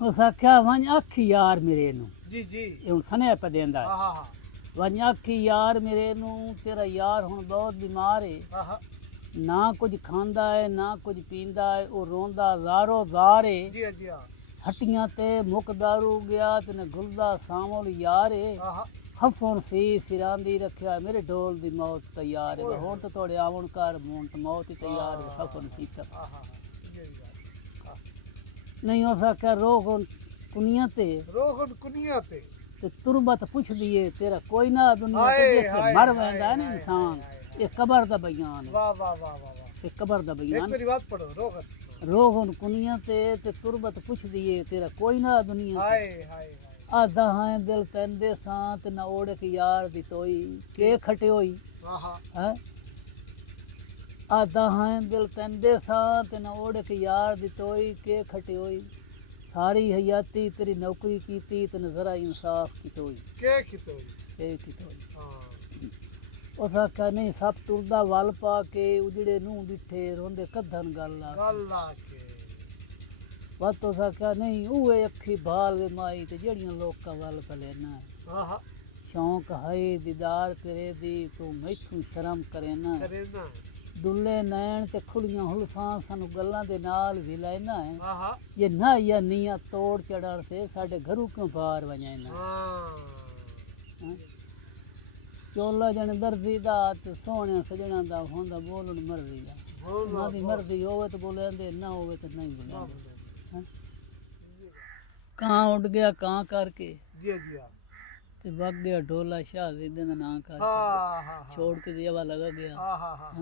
उस आख्या वंज अख यार मेरे नू जी जी ये हुण सने पे देंदा हाँ हाँ हाँ वंज अख यार मेरे नू तेरा यार हुण बहुत बीमार है हाँ हाँ ना कुछ खांदा है ना कुछ पींदा है वो रोंदा ज़ारो ज़ार है जी हाँ जी हाँ हट्टियां ते मुक दारू गया ते गुलदा सामोल यार है हाँ हाँ हफुन सी सिरांदी रखिया मेरे ढोल दी मौत तैयार है ओए हुण तो थोड़े आवन कर मून तो मौत ही तैयार है हफुन सी तक हाँ हाँ जी जी हाँ नहीं हो सका रोग कुनिया ते रोहन कुनिया ते ते तुरबत पुछ दिए तेरा कोई ना दुनिया ते हाय जैसे हाय मर हाय वेंदा है ना हाय इंसान हाय ये कबर दा बयान है वाह वाह वाह वाह वाह ये कबर दा एक बयान मेरी बात पढ़ो रोहन रोग कुनिया ते तुरबत पुछ दिए तेरा कोई ना दुनिया हाय हाय हाय आधा है दिल तंदे साथ न ओढ़ के यार दी तोई के खटे होई हाँ हाँ है आधा है दिल तंदे साथ न ओढ़ के यार दी तोई के खटे होई सारी हयाती तेरी नौकरी कीती तन जरा इंसाफ की तोई के खितोई के की तोई हाँ उस आख्या नहीं सब टुरदा वल पा के उजड़े नूं डिठे रोंदे कदन गल आ गल्ला के वत उस आख्या नहीं उहे अखी भाल वे माई ते जड़ियां लोकां वल पलेना हाँ हाँ शौक है दीदार तेरे दी तू मैथू शर्म करे ना करे ना दुल्ले नैन ते खुलियां हुल्फां सानू गल्लां दे नाल भी लेना है हाँ हाँ ये ना या नीया तोड़ चढ़न से साडे घरों क्यों बाहर वजाना हाँ चोला जन दर्दी दा ते सोहणे सजणा दा होंदा बोलण मर्जी दा ਉਹਨਾਂ ਦੀ ਮਰਜ਼ੀ ਹੋਵੇ ਤਾਂ ਬੋਲਿਆਂਦੇ ਨਾ ਹੋਵੇ ਤਾਂ ਨਹੀਂ ਬੋਲਿਆਂਦੇ ਕਾਂ ਉੱਡ ਗਿਆ ਕਾਂ ਕਰਕੇ जी जी हाँ ਤੇ ਵਗ ਗਿਆ ਢੋਲਾ ਸ਼ਾਹ ਜ਼ੀਦੇ ਦਾ ਨਾਂ ਕਰਕੇ हाँ हाँ छोड़ के दिया लगा गया हाँ हाँ हाँ